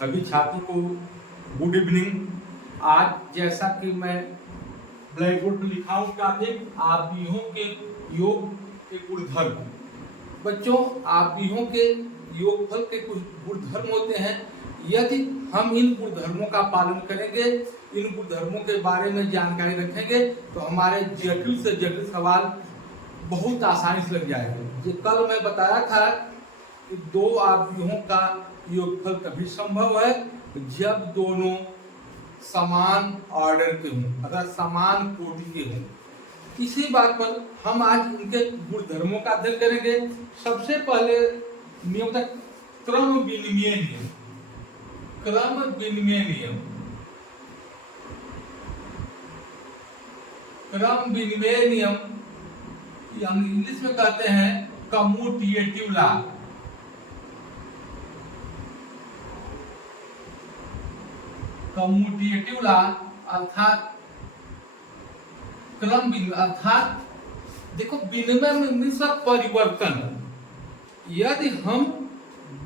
सभी छात्रों को गुड इवनिंग। आज जैसा कि मैं ब्लैक बोर्ड पर लिखा हूँ टॉपिक आव्यूहों के योग के गुणधर्म। बच्चों, आव्यूहों के योगफल के कुछ गुणधर्म होते हैं। यदि हम इन गुणधर्मों का पालन करेंगे, इन गुणधर्मों के बारे में जानकारी रखेंगे तो हमारे जटिल से जटिल सवाल बहुत आसानी से लग जाएगा। जो कल मैं बताया था कि दो आव्यूहों का योगफल तभी संभव है जब दोनों समान ऑर्डर के हों, अगर समान कोटि के हों। इसी बात पर हम आज इनके गुणधर्मों का अध्ययन करेंगे। सबसे पहले नियम था क्रम विनिमय नियम। क्रम विनिमय नियम, क्रम विनिमय नियम हम इंग्लिश में कहते हैं कम्यूटेटिव लॉ। कम्यूटेटिव लॉ अर्थात क्रम विनिमय, अर्थात देखो विनिमय में सब परिवर्तन। यदि हम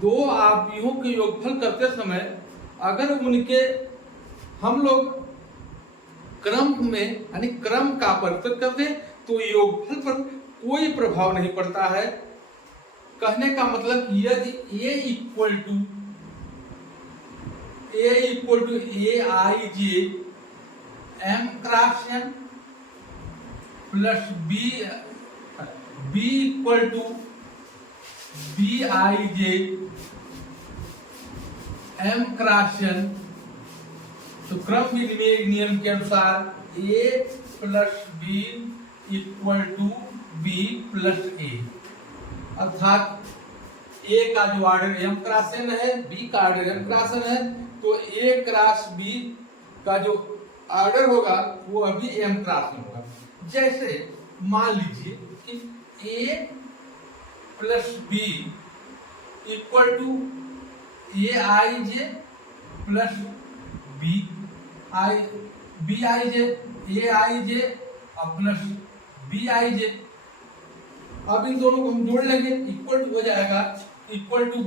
दो आव्यूहों के योगफल करते समय अगर उनके हम लोग क्रम में यानी क्रम का परिवर्तन करते तो योगफल पर कोई प्रभाव नहीं पड़ता है। कहने का मतलब यदि a equal to A I J M cross N plus B equal to B I J M cross N, तो क्रम विनिमय नियम के अनुसार a plus B equal to B plus A, अर्थात a का जो ऑर्डर m क्रॉस n है, b का ऑर्डर m क्रॉस n है, तो a क्रॉस b का जो ऑर्डर होगा वो अभी m क्रॉस n होगा। जैसे मान लीजिए कि a plus B equal to A I J plus B I J, A I J plus B I J. अब इन दोनों को हम जोड़ लेंगे, इक्वल टू हो जाएगा equal to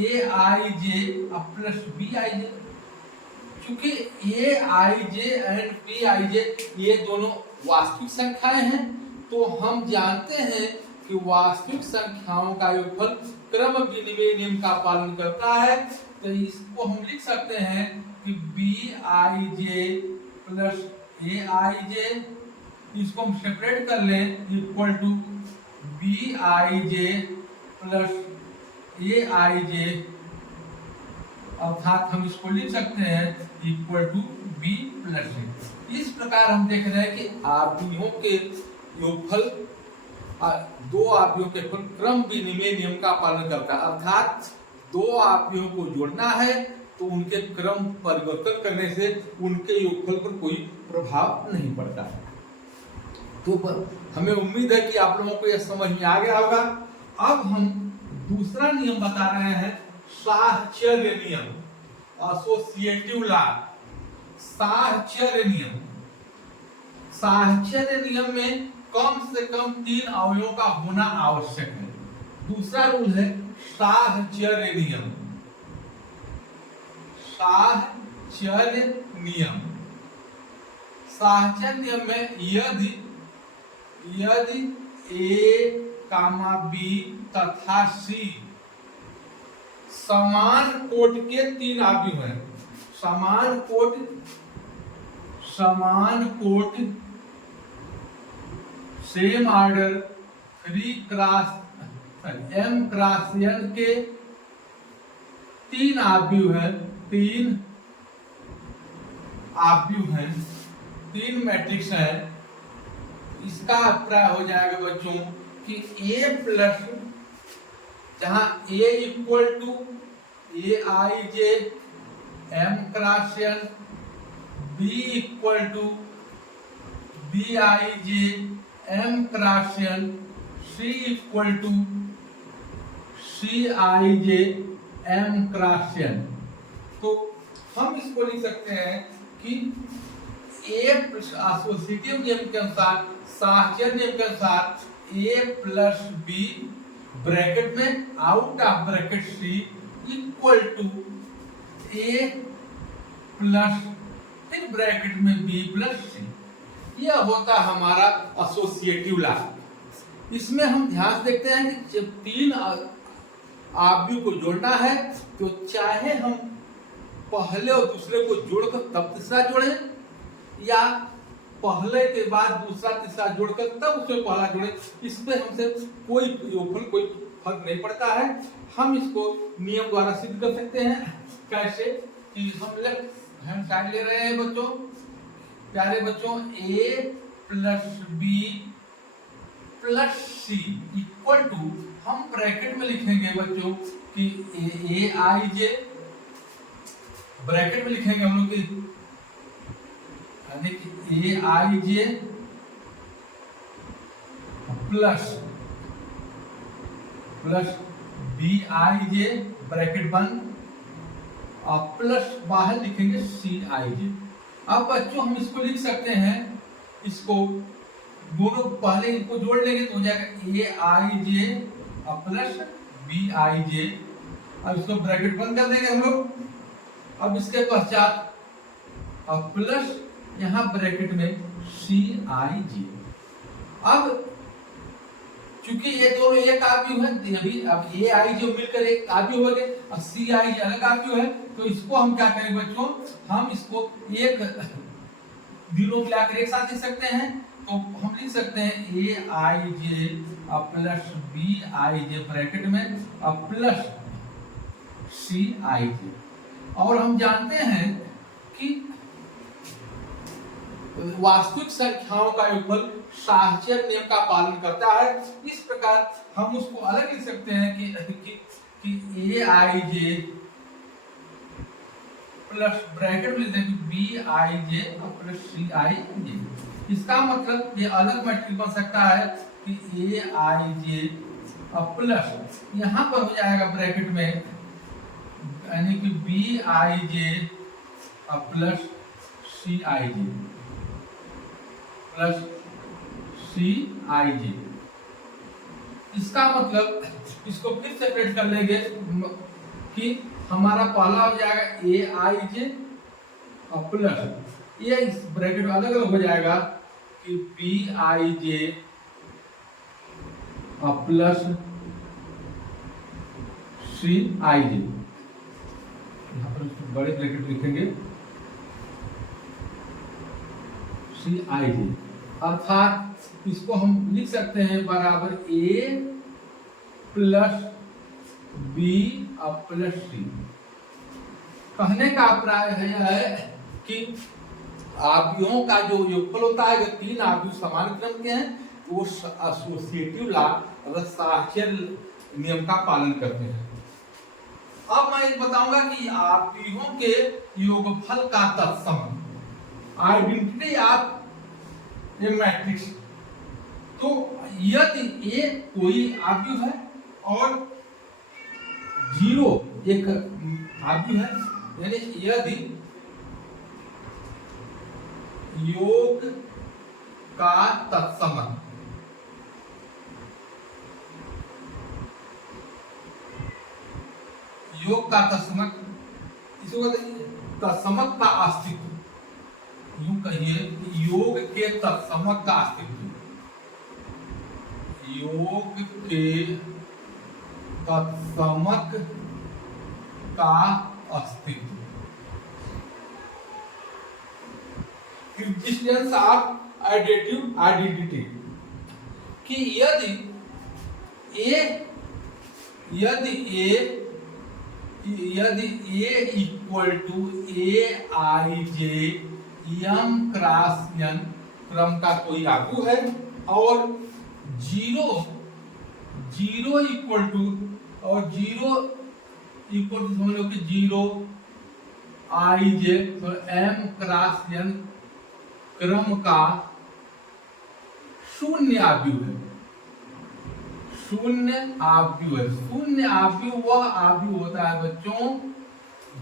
A I J plus B I J. चूंकि A I J and B I जे ये दोनों वास्तविक संख्याएं हैं, तो हम जानते हैं कि वास्तविक संख्याओं का योगफल क्रम विनिमय नियम का पालन करता है। तो इसको हम लिख सकते हैं कि B I J plus A I जे, इसको हम सेपरेट कर लें equal to B I J plus A I J, अर्थात हम इसको लिख सकते हैं equal to B plus A. इस प्रकार हम देख रहे हैं कि आव्यूहों के योगफल दो आव्यूहों के क्रम विनिमय नियम का पालन करता है, अर्थात दो आव्यूहों को जोड़ना है तो उनके क्रम परिवर्तन करने से उनके योगफल पर कोई प्रभाव नहीं पड़ता है। तो हमें उम्मीद है कि आप लोगों को यह समझ में आ गया होगा। अब हम दूसरा नियम बता रहे हैं, साहचर्य नियम, एसोसिएटिव लॉ। साहचर्य नियम, साहचर्य नियम में कम से कम 3 अवयवों का होना आवश्यक है। दूसरा रूल है साहचर्य नियम। साहचर्य नियम, साहचर्य नियम में यदि ए कामा बी तथा सी समान कोट के 3 आव्यूह हैं, समान कोट same order 3 cross m cross n के 3 आव्यूह हैं, 3 आव्यूह हैं, 3 मैट्रिक्स है। इसका अभिप्राय हो जाएगा बच्चों कि a प्लस, जहां a equal to A I J M cross n, b equal to B I J M cross n, c equal to C I J M cross n। तो हम इसको लिख सकते हैं कि एसोसिएटिव नियम के अनुसार, साहचर्य नियम के अनुसार ए प्लस बी ब्रैकेट में out of bracket C equal to A plus फिर ब्रैकेट में बी प्लस सी। यह होता हमारा एसोसिएटिव लॉ। इसमें हम ध्यान से देखते हैं कि जब तीन आव्यूह को जोड़ना है तो चाहे हम पहले और दूसरे को जोड़कर तब तीसरा जोड़े, या पहले के बाद दूसरा तीसरा जोड़कर तब उसमें पहला जोड़े, इस पे हमसे कोई योगफल कोई फर्क नहीं पड़ता है। हम इसको नियम द्वारा सिद्ध कर सकते हैं। कैसे कि हम लेफ्ट हैंड साइड ले रहे हैं बच्चों, प्यारे बच्चों, A plus B plus C equal to, हम ब्रैकेट में लिखेंगे बच्चों कि ए आई जे, ब्रैकेट में लिखेंगे हम लोग कि A I J plus plus B I J bracket बंद और प्लस बाहर लिखेंगे सी आई जे। अब बच्चों हम इसको लिख सकते हैं, इसको दोनों पहले इनको जोड़ लेंगे तो हो जाएगा ए आई जे और प्लस बी आई जे। अब इसको ब्रैकेट बंद कर देंगे हम लोग। अब इसके पश्चात अब प्लस यहाँ ब्रैकेट में सी आई जे। अब चूंकि ये दोनों एक आव्यूह है, अभी अब ए आई जे मिलकर एक आव्यूह हो गए और सी आई जे अलग आव्यूह है, तो इसको हम क्या करेंगे बच्चों, हम इसको एक दिनों मिलाकर एक साथ लिख सकते हैं। तो हम लिख सकते हैं A I J plus B I J bracket में और प्लस सी आई जे। और हम जानते हैं कि वास्तविक संख्याओं का योगफल साहचर्य नियम का पालन करता है। इस प्रकार हम उसको अलग लिख सकते हैं कि A I J plus bracket में लिख देंगे बी आई जे और प्लस सी आई जे। इसका मतलब ये अलग मैट्रिक्स बन सकता है कि ए आई जे और प्लस यहाँ पर हो जाएगा ब्रैकेट में यानी कि बी आई जे और plus C I J plus C I जे। इसका मतलब इसको फिर सेपरेट कर लेंगे कि हमारा पहला हो जाएगा ए आई जे और प्लस ये इस ब्रैकेट अलग अलग हो जाएगा कि बी आई जे और प्लस सी आई जे। यहाँ पर बड़े ब्रैकेट लिखेंगे सी आई जे, अर्थात इसको हम लिख सकते हैं बराबर ए प्लस बी और प्लस सी। कहने का अभिप्राय है कि आव्यूहों का जो योगफल होता है, अगर तीन आव्यूह समान क्रम के हैं तो वो एसोसिएटिव लॉ अगर साहचर्य नियम का पालन करते हैं। अब मैं ये बताऊंगा कि आव्यूहों के योगफल का तत्सम आइडेंटिटी ऑफ ए मैट्रिक्स। तो यदि ए कोई आव्यूह है और जीरो एक आव्यूह है, यानी यदि योग का तत्सम योग का तत्समक, इसको तत्समक का अस्तित्व, यूं कहिए योग के तत्समक का अस्तित्व, योग के तत्समक का अस्तित्व, एग्जिस्टेंस ऑफ एडिटिव आइडेंटिटी, कि यदि A equal to A I J M cross N क्रम का कोई आव्यूह है और जीरो इक्वल टू समझ लो कि जीरो आई जे तो एम क्रॉस एन क्रम का शून्य आव्यूह है। शून्य आव्यूह वह आव्यूह होता है बच्चों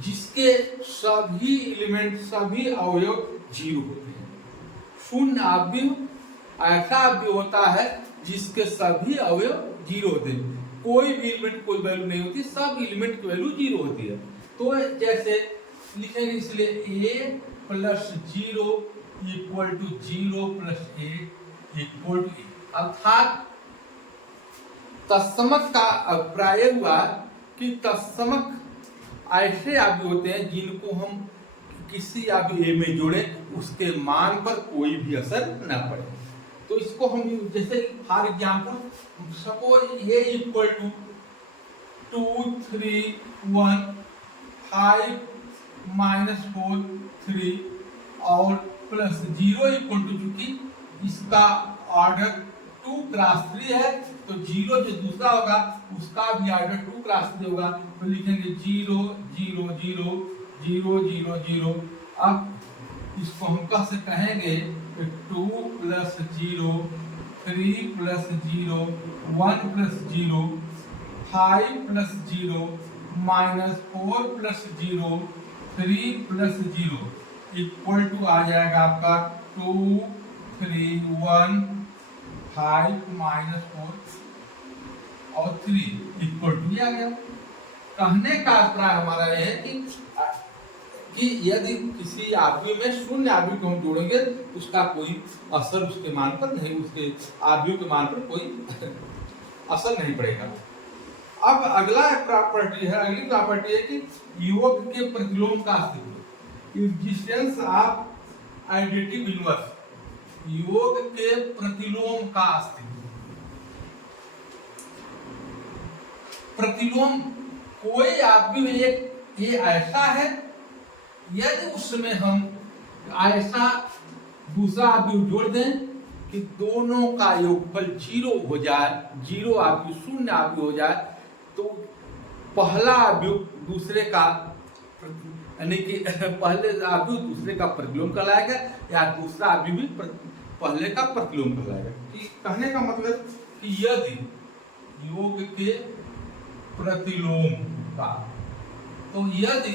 जिसके सभी एलिमेंट सभी अवयव जीरो होते हैं। शून्य आव्यूह ऐसा आव्यूह होता है जिसके सभी अवयव जीरो होते हैं, कोई भी एलिमेंट कोई वैल्यू नहीं होती, सब एलिमेंट की वैल्यू जीरो होती है। तो जैसे लिखेंगे, इसलिए a plus 0 equal to 0 plus a equal to a। अर्थात तत्समक का अभिप्राय हुआ कि तत्समक ऐसे आव्यूह होते हैं जिनको हम किसी आव्यूह ए में जोड़े उसके मान पर कोई भी असर न पड़े। तो इसको हम जैसे for example suppose A equal to 2 3 1 5 minus 4 3 और प्लस 0 इक्वल टू, चूंकि इसका ऑर्डर 2 क्रॉस 3 है तो 0 जो दूसरा होगा उसका भी ऑर्डर 2 क्रॉस 3 होगा। तो लिखेंगे 0 0 0 0 0 0। अब इसको हम कैसे कहेंगे, 2 plus 0 3 plus 0 1 plus 0 5 plus 0 minus 4 plus 0 3 plus 0 equal to आ जाएगा आपका 2 3 1 5 माइनस 4 और 3 इक्वल टू आ गया। कहने का अभिप्राय हमारा यह है कि यदि किसी आव्यूह में शून्य आव्यूह को हम जोड़ेंगे तो उसका कोई असर उसके मान पर नहीं, उसके आव्यूह के मान पर कोई असर नहीं पड़ेगा। अब अगला प्रॉपर्टी है, अगली प्रॉपर्टी है कि योग के प्रतिलोम का अस्तित्व, एग्जिस्टेंस ऑफ एडिटिव इनवर्स, योग के प्रतिलोम का अस्तित्व। प्रतिलोम कोई आव्यूह एक ये ऐसा है यदि उसमें हम ऐसा दूसरा आव्यूह जोड़ दें कि दोनों का योगफल 0 हो जाए, 0 आव्यूह शून्य आव्यूह हो जाए, तो पहला आव्यूह दूसरे का यानी कि पहले आव्यूह दूसरे का प्रतिलोम कहलाएगा या दूसरा आव्यूह भी पहले का प्रतिलोम कहलाएगा। कहने का मतलब कि यदि योग के प्रतिलोम का, तो यदि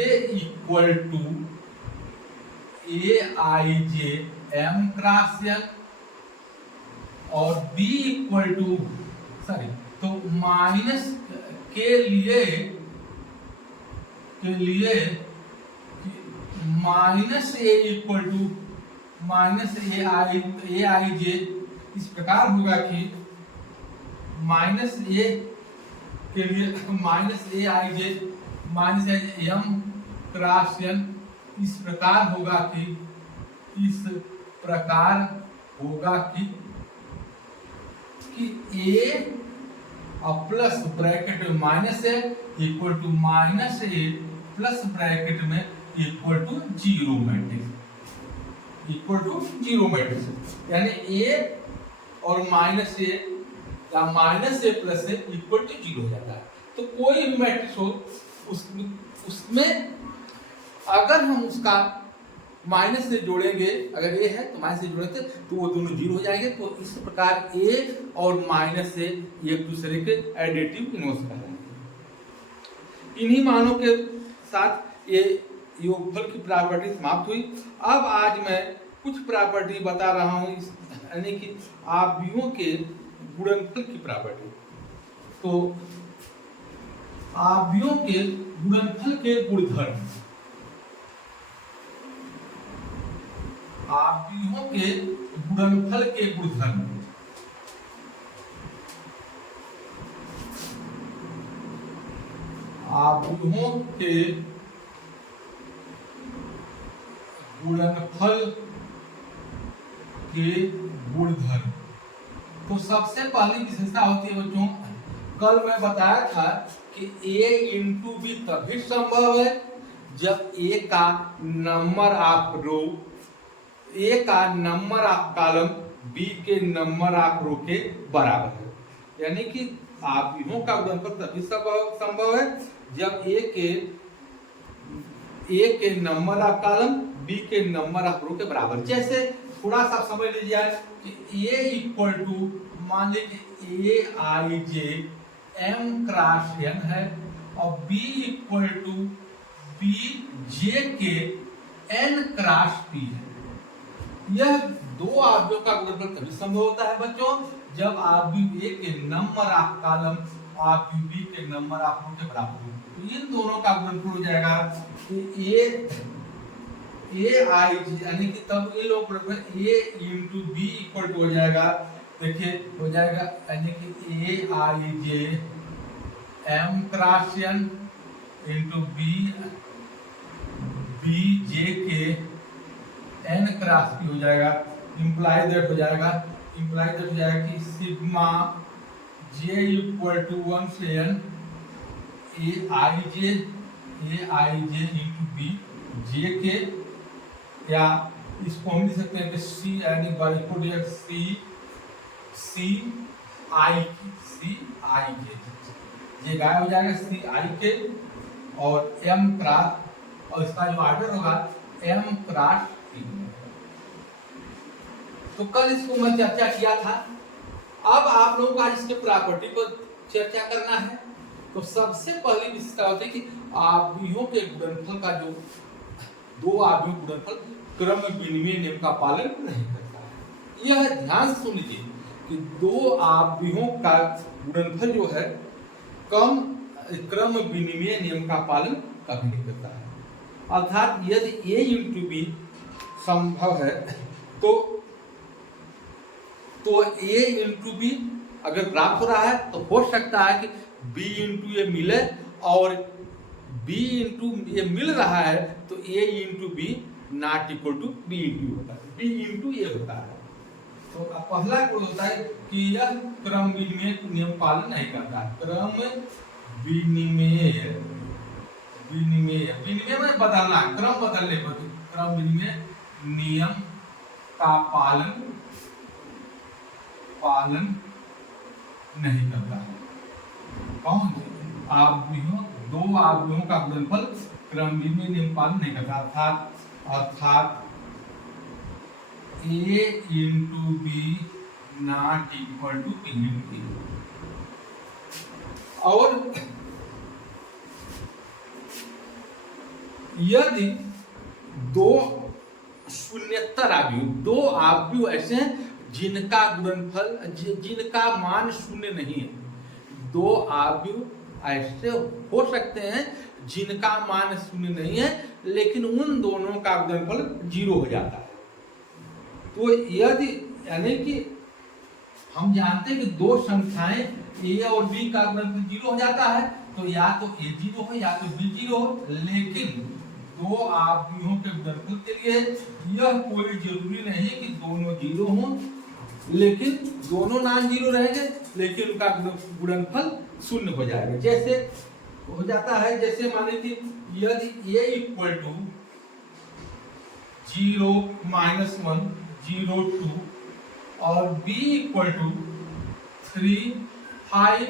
A equal to A I J M cross N और बी इक्वल टू तो माइनस के लिए minus A equal to minus A I J इस प्रकार होगा कि माइनस ए के लिए minus A I J minus M cross N इस प्रकार होगा कि ए प्लस ब्रैकेट में minus A equal to minus A plus bracket में equal to 0 matrix, equal to 0 matrix, यानी ए और माइनस ए या minus A plus A equal to 0 हो जाता है। तो कोई भी मैट्रिक्स हो उसमें अगर हम उसका माइनस से जोड़ेंगे, अगर ए है तो माइनस से जोड़ेंगे तो वो दोनों 0 हो जाएंगे। तो इस प्रकार ए और माइनस से एक दूसरे के एडिटिव इनवर्स कहलाएंगे। इन्हीं मानों के साथ ये योगफल की प्रॉपर्टी समाप्त हुई। अब आज मैं कुछ प्रॉपर्टी बता रहा हूँ, यानी कि आव्यूहों के गुणनफल की प्रॉपर्टी। तो आव्यूहों के गुणनफल के गुणधर्म, आव्यूहों के गुणनफल के गुणधर्म, आव्यूहों के गुणनफल के गुणधर्म। तो सबसे पहली विशेषता होती है बच्चों, कल मैं बताया था कि a इंटू बी तभी संभव है जब a का नंबर ऑफ रो, a का नंबर ऑफ कॉलम b के नंबर ऑफ रो के बराबर है। यानी कि आव्यूहों का गुणनफल तभी संभव है जब a के नंबर ऑफ कॉलम b के नंबर ऑफ रो के बराबर। जैसे थोड़ा सा समझ लीजिए कि a इक्वल टू, मान लीजिए A I J M cross N है और b equal to B J के एन क्रॉस पी है। यह दो आव्यूहों का गुणनफल तभी संभव होता है बच्चों जब आव्यूह ए के number of column of B के नंबर ऑफ रो के बराबर हो, तो इन दोनों का गुणनफल हो जाएगा ए आई जे, यानी कि तब ये लोग A into B equal to हो जाएगा, देखिए हो जाएगा यानी कि A I J M cross N into B B J के एन क्रॉस पी हो जाएगा, इंप्लाई दैट हो जाएगा कि सिग्मा जे इक्वल टू 1 से N A I J into B J K, या इसको हम लिख सकते हैं कि सी यानी इक्वल सी आई के, ये गायब हो जाएगा सी आई के और एम क्रॉस, और इसका जो ऑर्डर होगा एम क्रॉस टी। तो कल इसको मैं चर्चा किया था, अब आप लोगों को इसके प्रॉपर्टी पर चर्चा करना है। तो सबसे पहली विशेषता होती है कि आव्यूहों के गुणनफल का जो दो आव्यूह गुणनफल क्रम विनिमय नियम का पालन नहीं करता है। यह ध्यान से सुन लीजिए कि दो आव्यूहों का गुणनफल जो है क्रम विनिमय नियम का पालन कभी नहीं करता है। अर्थात यदि ए इंटू बी संभव है तो ए इंटू बी अगर प्राप्त हो रहा है तो हो सकता है कि बी इंटू ए मिले, और बी इंटू ए मिल रहा है तो A into B not equal to B into होता है, बी इंटू ए होता है। तो पहला गुण होता है कि यह क्रम विनिमय नियम पालन नहीं करता है। क्रम विनिमय में बदलना, क्रम बदलने पर क्रम विनिमय नियम का पालन नहीं करता है। कौन आव्यूहों, दो आव्यूहों का गुणनफल क्रम विनिमय नियम पालन नहीं करता, अर्थात A into B not equal to B into A. और यदि दो शून्येतर आव्यूह, दो आव्यूह ऐसे हैं जिनका गुणनफल जिनका मान शून्य नहीं है, दो आव्यूह ऐसे हो सकते हैं जिनका मान शून्य नहीं है लेकिन उन दोनों का गुणनफल 0 हो जाता है। तो यदि यानी कि हम जानते हैं कि दो संख्याएं ए और बी का गुणनफल 0 हो जाता है, तो या तो ए 0 हो या तो बी 0 हो, लेकिन दो आव्यूहों के गुणनफल के लिए यह कोई जरूरी नहीं कि दोनों 0 हों, लेकिन दोनों नॉन 0 रहेंगे लेकिन उनका गुणनफल 0 हो जाएगा। जैसे हो जाता है, जैसे माने कि यदि a इक्वल टू 0 -1 0 2 और b इक्वल टू 3 5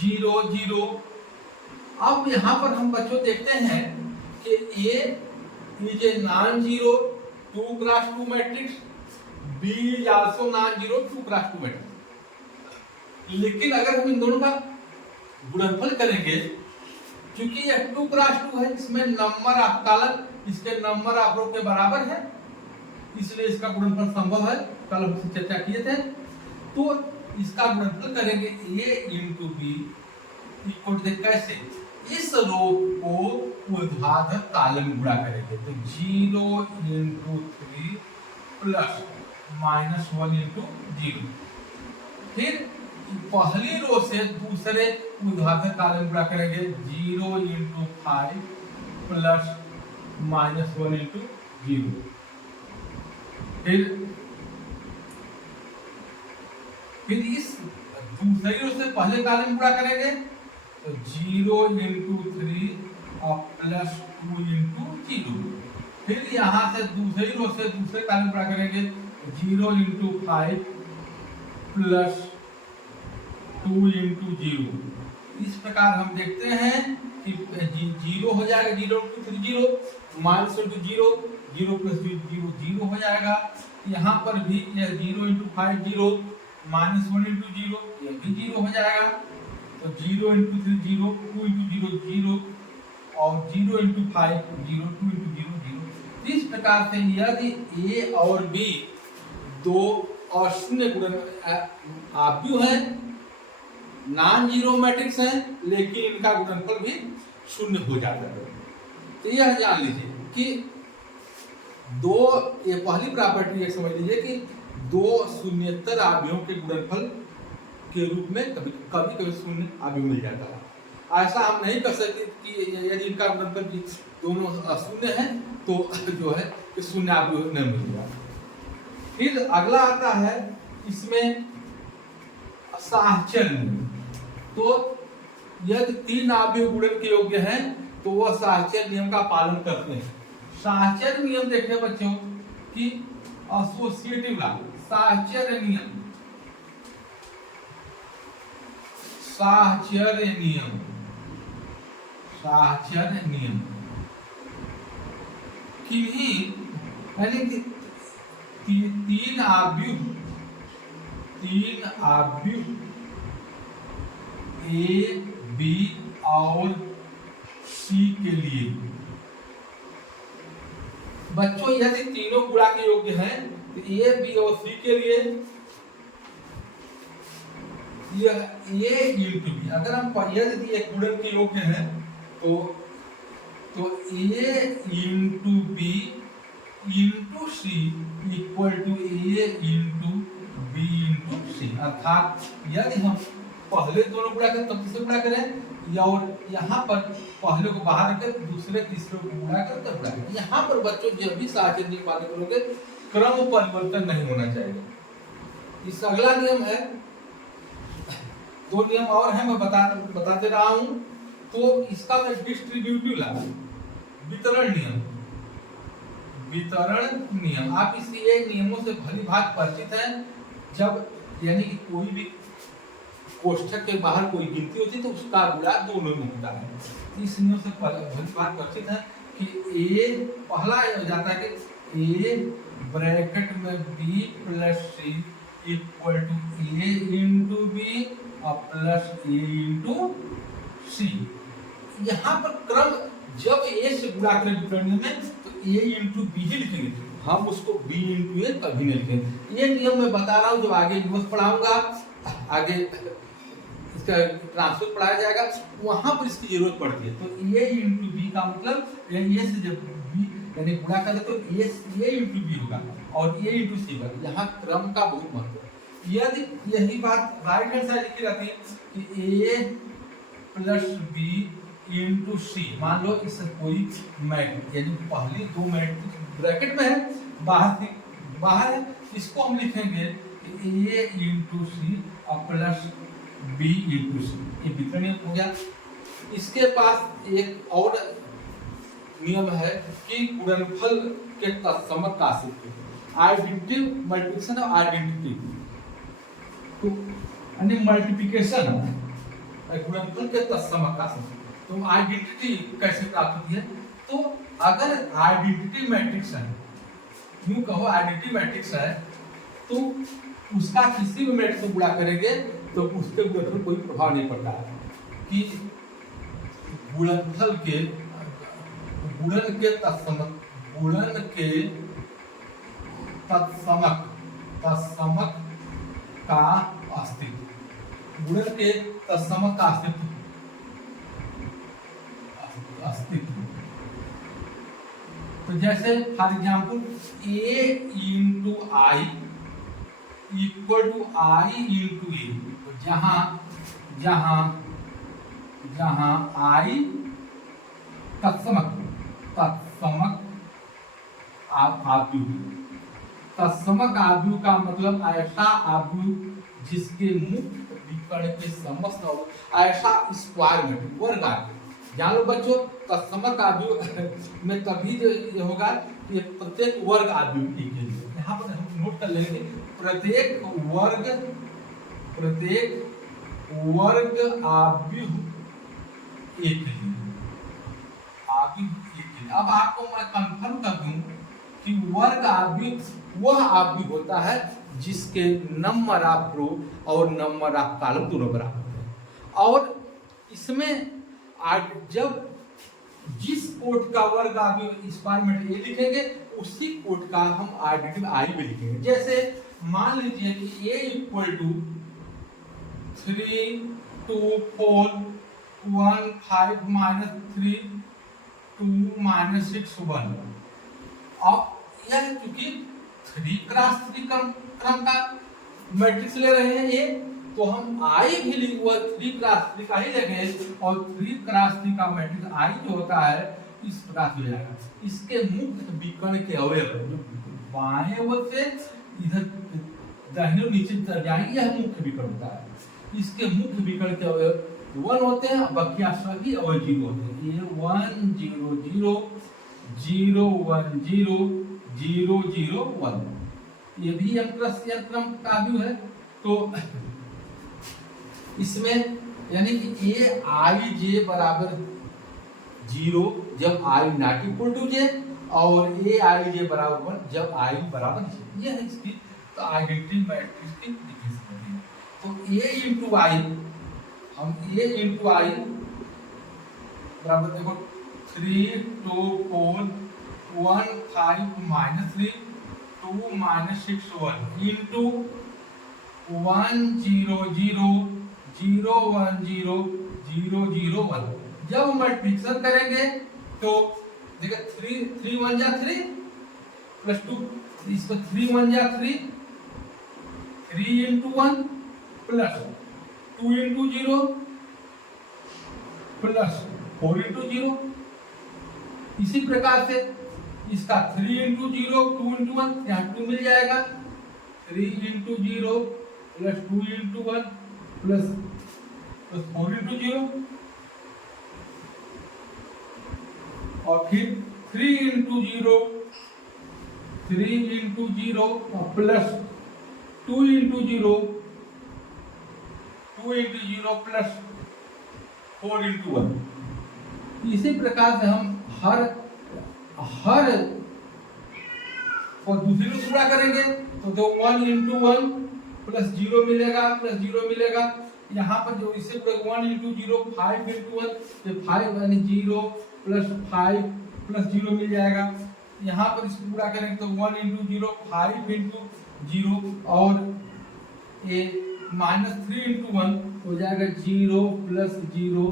0 0। अब यहाँ पर हम बच्चों देखते हैं कि a is a non 0 2x2 matrix, b is also known 0 2x2 matrix. लेकिन अगर हम इन दोनों का गुणनफल करेंगे, क्योंकि यह 2x2 है, इसमें नंबर ऑफ कॉलम इसके नंबर ऑफ रो के बराबर है, इसलिए इसका गुणनफल संभव है, कल हम चर्चा किए थे। तो इसका गुणनफल करेंगे a into B equal to कैसे, इस रो को ऊर्ध्वाधर कॉलम में गुणा करेंगे, तो 0 इंटू 3 प्लस -1 इंटू 0। फिर पहली रो से दूसरे ऊर्ध्वाधर कॉलम गुणा करेंगे, 0 इंटू 5 प्लस -1 इंटू 0। फिर इस दूसरी रो से पहले कॉलम गुणा करेंगे, तो 0 इंटू 3 और प्लस 2 इंटू 0। फिर यहाँ से दूसरी रो से दूसरे कॉलम गुणा करेंगे, 0 इंटू 5 प्लस 2 इंटू 0। इस प्रकार हम देखते हैं कि 0 हो जाएगा, 0 इंटू 3 0, माइनस इंटू 0 0 प्लस 0 0 हो जाएगा। यहाँ पर भी यह 0 इंटू 5 0, -1 इंटू 0 यह भी 0 हो जाएगा। तो 0 इंटू 3 0, 2 इंटू 0 0 और 0 इंटू 5 0, 2 इंटू 0 0। इस प्रकार से यदि a और b दो अशून्य गुणन आव्यूह हैं नॉन जीरो मैट्रिक्स है लेकिन इनका गुणनफल भी शून्य हो जाता है। तो यह जान लीजिए कि दो, ये पहली प्रॉपर्टी ये समझ लीजिए कि दो शून्येतर आव्यूहों के गुणनफल के रूप में कभी कभी शून्य आव्यूह मिल जाता है। ऐसा हम नहीं कर सकते कि यदि इनका गुणनफल दोनों शून्य है तो जो है कि शून्य आव्यूह नहीं मिलेगा। फिर अगला आता है इसमें साहचर्य नियम। तो यदि तीन आव्यूह गुणन के योग्य हैं तो वह साहचर्य नियम का पालन करते हैं। साहचर्य नियम देखें बच्चों कि एसोसिएटिव लॉ, साहचर्य नियम, साहचर्य नियम, साहचर्य नियम किन्हीं यानी कि तीन आव्यूह ए, बी और सी के लिए बच्चों यदि तीनों गुणा के योग्य हैं तो ए, बी और सी के लिए यह ए इंटू बी, अगर हम यदि एक गुणन के योग्य हैं तो A into B into C equal to A into B into C. अर्थात यदि हम पहले दोनों गुणा करें तब तीसरे गुणा करें, और यहाँ पर पहले को बाहर रखकर दूसरे तीसरे को गुणा कर तब गुणा करें। यहाँ पर बच्चों जब भी साहचर्य नियम पालन करोगे क्रम परिवर्तन नहीं होना चाहिए। इस अगला नियम है, दो नियम और हैं मैं बता दे रहा हूँ। तो इसका मैं डिस्ट्रीब्यूटिव लॉ, वितरण नियम, वितरण नियम। आप इस नियमों से भली भांति परिचित हैं। जब यानी कि कोई भी कोष्ठक के बाहर कोई गिनती होती है तो उसका गुणा दोनों में होता है। इस नियम से भली भांति परिचित है कि ए पहला हो जाता है कि ए ब्रैकेट में B plus C equal to A into B plus A into C. यहाँ पर क्रम जब ए से गुणा करें वितरण में तो ए इंटू बी ही लिखेंगे, हम उसको बी इंटू ए कभी नहीं लिखेंगे। ये नियम मैं बता रहा हूँ, जब आगे इन्वर्स पढ़ाऊंगा, आगे इसका ट्रांसफर पढ़ाया जाएगा, वहां पर इसकी जरूरत पड़ती है। तो ए इंटू बी का मतलब ए से जब बी यानी गुणा करें तो ए इंटू बी होगा और ए इंटू सी होगा। यहाँ क्रम का बहुत महत्व है। यदि यही बात राइट हैंड साइड लिखी रहती है कि ए प्लस बी इंटू सी, मान लो इस कोई मैट्रिक्स यानी पहली दो मैट्रिक्स ब्रैकेट में है, बाहर है, इसको हम लिखेंगे A into C plus B into C. ये वितरण नियम हो गया। इसके पास एक और नियम है कि गुणनफल के तत्समक का अस्तित्व, आइडेंटिटी मल्टीप्लिकेशन और आइडेंटिटी, तो यानी मल्टीप्लिकेशन गुणनफल के तत्समक का अस्तित्व। तो आइडेंटिटी कैसे प्राप्त होती है? तो अगर आइडेंटिटी मैट्रिक्स है, यूं कहो आइडेंटिटी मैट्रिक्स है, तो उसका किसी भी मैट्रिक्स को गुणा करेंगे तो उसके गुणनफल कोई प्रभाव नहीं पड़ता है कि गुणनफल के गुणन के तत्समक का अस्तित्व, गुणन के तत्समक का अस्तित्व तो जैसे for example A into I equal to I into A, जहां आई तत्समक आव्यूह, तत्समक आव्यूह का मतलब ऐसा आव्यूह जिसके मुक्त विकर्ण के समस्त ऐसा स्क्वायर मैट्रिक्स वर्ग आव्यूह। जान लो बच्चों, तत्समक आव्यूह में तभी जो होगा कि प्रत्येक वर्ग आव्यूह के लिए, यहाँ पर हम नोट कर लेंगे, प्रत्येक वर्ग आव्यूह एक ही। अब आपको मैं कंफर्म कर दूं कि वर्ग आव्यूह वह आव्यूह होता है जिसके नंबर ऑफ रो और नंबर ऑफ कॉलम दोनों बराबर होते हैं। और इसमें जब जिस कोट का वर्ग आव्यूह स्क्वायर मैट्रिक्स ए लिखेंगे उसी कोट का हम आइडेंटिटी आई में लिखेंगे। जैसे मान लीजिए कि ए इक्वल टू 3 2 4 1 5 -3 2 -6 1। अब यह क्योंकि 3 क्रॉस 3 क्रम का मैट्रिक्स ले रहे हैं ये, तो हम आई भी लिखा 3 क्रॉस 3 का ही लेंगे, और 3 क्रॉस 3 का मैट्रिक्स आई जो होता है इस प्रकार हो जाएगा। इसके मुख्य विकर्ण के अवयव जो बाएं ओर से इधर दाहिने नीचे जाएंगे, यह मुख्य विकर्ण होता है। इसके मुख्य विकर्ण के अवयव 1 होते हैं, बाकी सभी अवयव 0 होते हैं। ये 1 0 0 0 1 0 0 0 1, ये भी m + n क्रम का भी है। तो इसमें यानी कि a i j बराबर 0 जब i ≠ j, और a i j बराबर 1 जब i बराबर j। यह है इसकी तो आइडेंटिटी मैट्रिक्स की डिफिनेशन है। तो a × i, हम a × i बराबर देखो 3 2 4 1 5 -3 2 -6 1 इनटू 1 0 0 0 1 0 0 0 1। जब मल्टीप्लिकेशन करेंगे तो देखिए 3 1 जा 3 प्लस 2, इसको 3 1 जा 3 3 × 1 प्लस 2 × 0 प्लस 4 × 0। इसी प्रकार से इसका 3 × 0 2 × 1, यहाँ 2 मिल जाएगा, 3 × 0 प्लस 2 × 1 प्लस 4 × 0, और फिर 3 × 0 प्लस 2 × 0 प्लस 4 × 1। इसी प्रकार से हम हर और दूसरी को गुणा करेंगे तो 1 × 1 प्लस 0 मिलेगा, प्लस 0 मिलेगा। यहाँ पर जो इसे 1 × 0 5 × 1, ये 5 यानी 0 प्लस 5 प्लस 0 मिल जाएगा। यहाँ पर इसको पूरा करेंगे तो 1 × 0 5 × 0, और ये -3 × 1 हो जाएगा 0 प्लस 0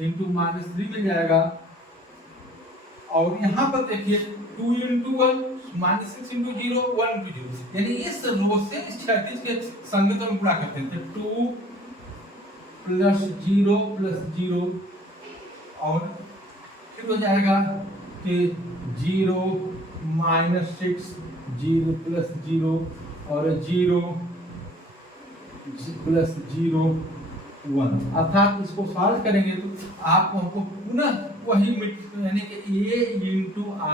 × -3 मिल जाएगा। और यहाँ पर देखिए 2 × 1 -6 × 0 1 × 0, यानी इस रो से इस क्षैतिज के संगत में गुणा करते हैं तो 2 प्लस 0 प्लस 0, और फिर हो जाएगा कि 0 -6 0 प्लस 0 और 0 प्लस 0 1। अर्थात इसको सॉल्व करेंगे तो आपको हमको पुनः वही यानी कि a × i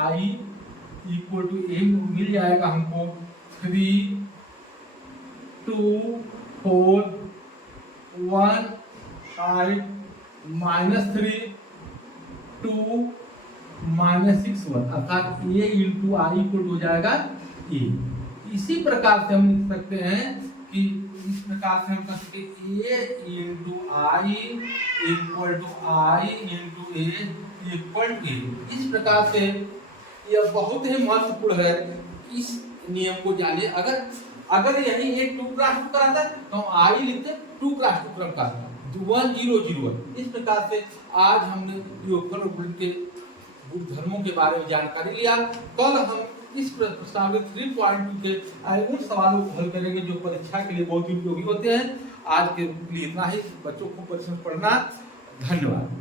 = a मिल जाएगा हमको 3 2 4 1 5 -3 2 -6 1, अर्थात a × i हो जाएगा a। इसी प्रकार से हम लिख सकते हैं कि इस प्रकार से हम कह सकते हैं a × i = a। इस प्रकार से यह बहुत ही महत्वपूर्ण है, इस नियम को जानिए। अगर यही एक 2 × 2 कराता है तो हम i लिखते 2 × 2 क्रम का 1 0 0 1। इस प्रकार से आज हमने योगफल और गुणन के गुणधर्मों के बारे में जानकारी लिया। कल हम इस प्रश्नावली 3.2 के उन सवालों को हल करेंगे जो परीक्षा के लिए बहुत उपयोगी होते हैं। आज के लिए इतना ही। बच्चों को परिश्रम पढ़ना। धन्यवाद।